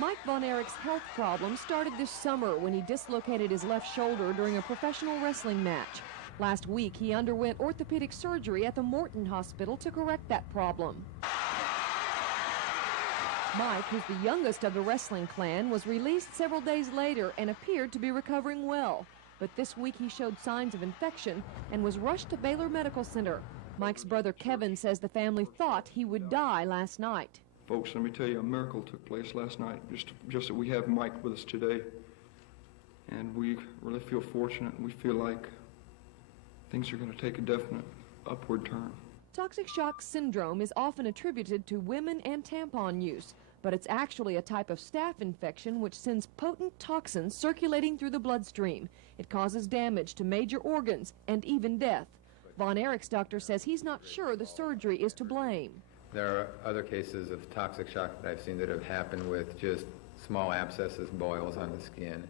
Mike Von Erich's health problem started this summer when he dislocated his left shoulder during a professional wrestling match. Last week, he underwent orthopedic surgery at the Morton Hospital to correct that problem. Mike, who's the youngest of the wrestling clan, was released several days later and appeared to be recovering well. But this week he showed signs of infection and was rushed to Baylor Medical Center. Mike's brother Kevin says the family thought he would die last night. Folks, let me tell you, a miracle took place last night. Just that we have Mike with us today. And we really feel fortunate, and we feel like things are going to take a definite upward turn. Toxic shock syndrome is often attributed to women and tampon use, but it's actually a type of staph infection which sends potent toxins circulating through the bloodstream. It causes damage to major organs and even death. Von Erich's doctor says he's not sure the surgery is to blame. There are other cases of toxic shock that I've seen that have happened with just small abscesses, boils on the skin.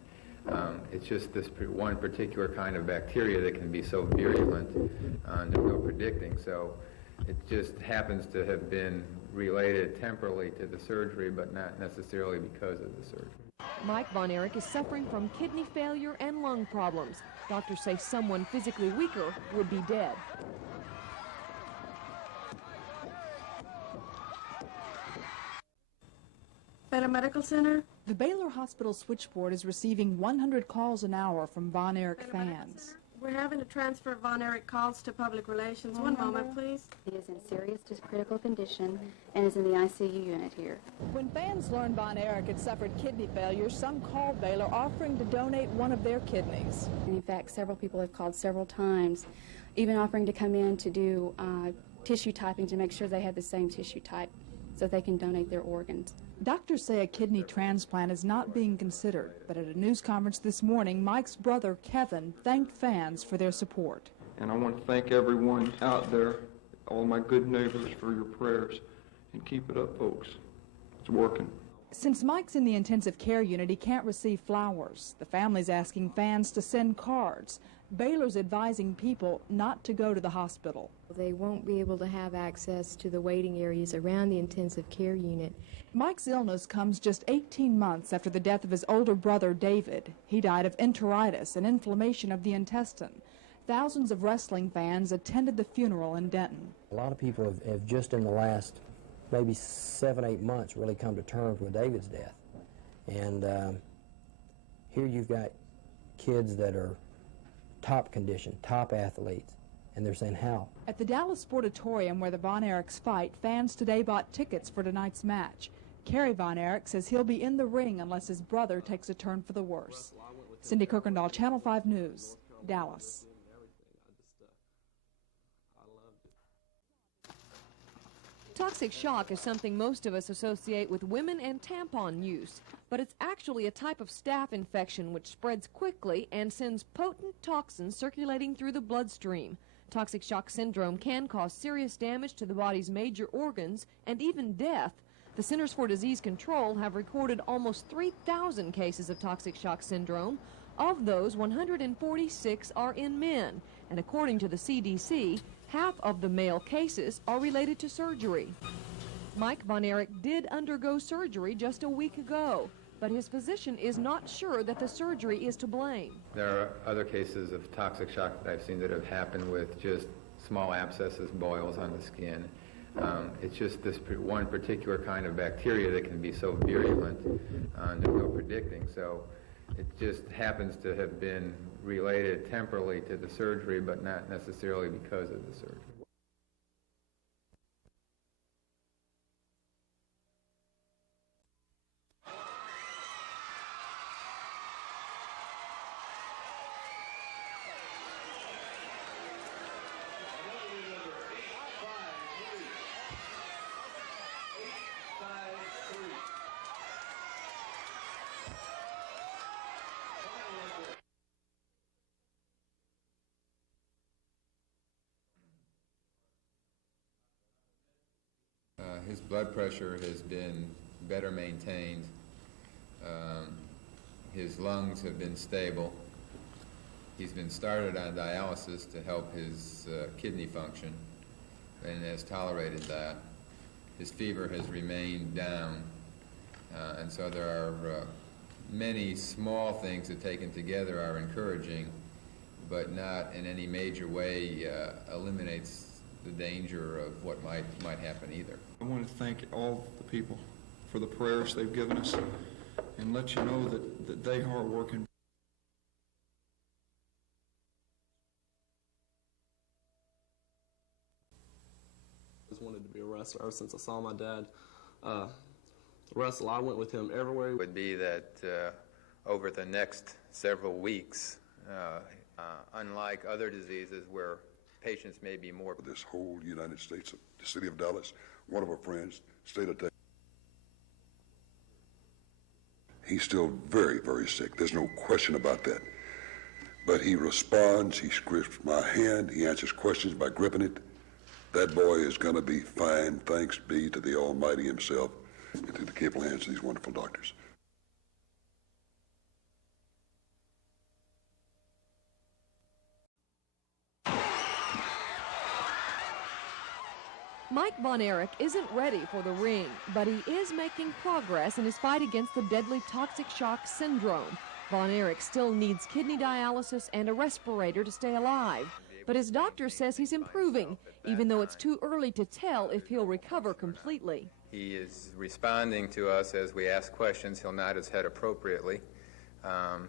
It's just this one particular kind of bacteria that can be so virulent, there's no predicting. So it just happens to have been related temporally to the surgery, but not necessarily because of the surgery. Mike Von Erich is suffering from kidney failure and lung problems. Doctors say someone physically weaker would be dead. Baylor Medical Center? The Baylor Hospital switchboard is receiving 100 calls an hour from Von Erich fans. We're having to transfer Von Erich calls to public relations. One moment, please. He is in serious to critical condition and is in the ICU unit here. When fans learned Von Erich had suffered kidney failure, some called Baylor offering to donate one of their kidneys. And in fact, several people have called several times, even offering to come in to do tissue typing to make sure they had the same tissue type so they can donate their organs. Doctors say a kidney transplant is not being considered, but at a news conference this morning, Mike's brother, Kevin, thanked fans for their support. And I want to thank everyone out there, all my good neighbors, for your prayers. And keep it up, folks. It's working. Since Mike's in the intensive care unit, he can't receive flowers. The family's asking fans to send cards. Baylor's advising people not to go to the hospital. They won't be able to have access to the waiting areas around the intensive care unit. Mike's illness comes just 18 months after the death of his older brother, David. He died of enteritis, an inflammation of the intestine. Thousands of wrestling fans attended the funeral in Denton. A lot of people have just in the last maybe 7-8 months really come to terms with David's death. And here you've got kids that are top condition, top athletes, and they're saying how. At the Dallas Sportatorium where the Von Erichs fight, fans today bought tickets for tonight's match. Kerry Von Erich says he'll be in the ring unless his brother takes a turn for the worse. Cindy Kirkendall, Channel 5 News, Dallas. Toxic shock is something most of us associate with women and tampon use, but it's actually a type of staph infection which spreads quickly and sends potent toxins circulating through the bloodstream. Toxic shock syndrome can cause serious damage to the body's major organs and even death. The Centers for Disease Control have recorded almost 3,000 cases of toxic shock syndrome. Of those, 146 are in men, and according to the CDC, half of the male cases are related to surgery. Mike Von Erich did undergo surgery just a week ago, but his physician is not sure that the surgery is to blame. There are other cases of toxic shock that I've seen that have happened with just small abscesses, boils on the skin. It's just this one particular kind of bacteria that can be so virulent, there's no predicting. So it just happens to have been related temporally to the surgery, but not necessarily because of the surgery. His blood pressure has been better maintained. His lungs have been stable. He's been started on dialysis to help his kidney function and has tolerated that. His fever has remained down, And so there are many small things that taken together are encouraging, but not in any major way eliminates the danger of what might happen either. I want to thank all the people for the prayers they've given us and let you know that they are working. I just wanted to be a wrestler ever since I saw my dad wrestle. I went with him everywhere. It would be that over the next several weeks, unlike other diseases where patients may be more... This whole United States, the city of Dallas, one of our friends, state of Texas. He's still very, very sick. There's no question about that. But he responds, he grips my hand, he answers questions by gripping it. That boy is going to be fine, thanks be to the Almighty himself and to the capable hands of these wonderful doctors. Mike Von Erich isn't ready for the ring, but he is making progress in his fight against the deadly toxic shock syndrome. Von Erich still needs kidney dialysis and a respirator to stay alive, but his doctor says he's improving, even though it's too early to tell if he'll recover completely. He is responding to us as we ask questions. He'll nod his head appropriately.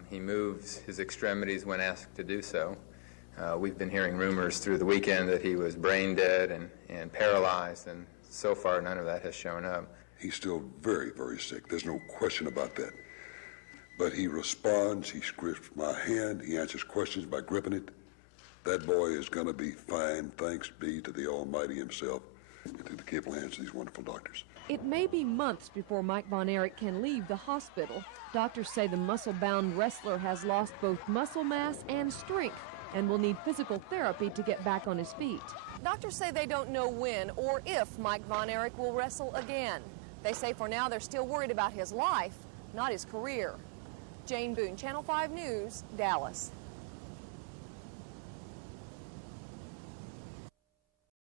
He moves his extremities when asked to do so. We've been hearing rumors through the weekend that he was brain dead and paralyzed, and so far none of that has shown up. He's still very, very sick. There's no question about that. But he responds, he grips my hand, he answers questions by gripping it. That boy is going to be fine, thanks be to the Almighty himself and to the capable hands of these wonderful doctors. It may be months before Mike Von Erich can leave the hospital. Doctors say the muscle-bound wrestler has lost both muscle mass and strength and will need physical therapy to get back on his feet. Doctors say they don't know when or if Mike Von Erich will wrestle again. They say for now they're still worried about his life, not his career. Jane Boone, Channel 5 News, Dallas.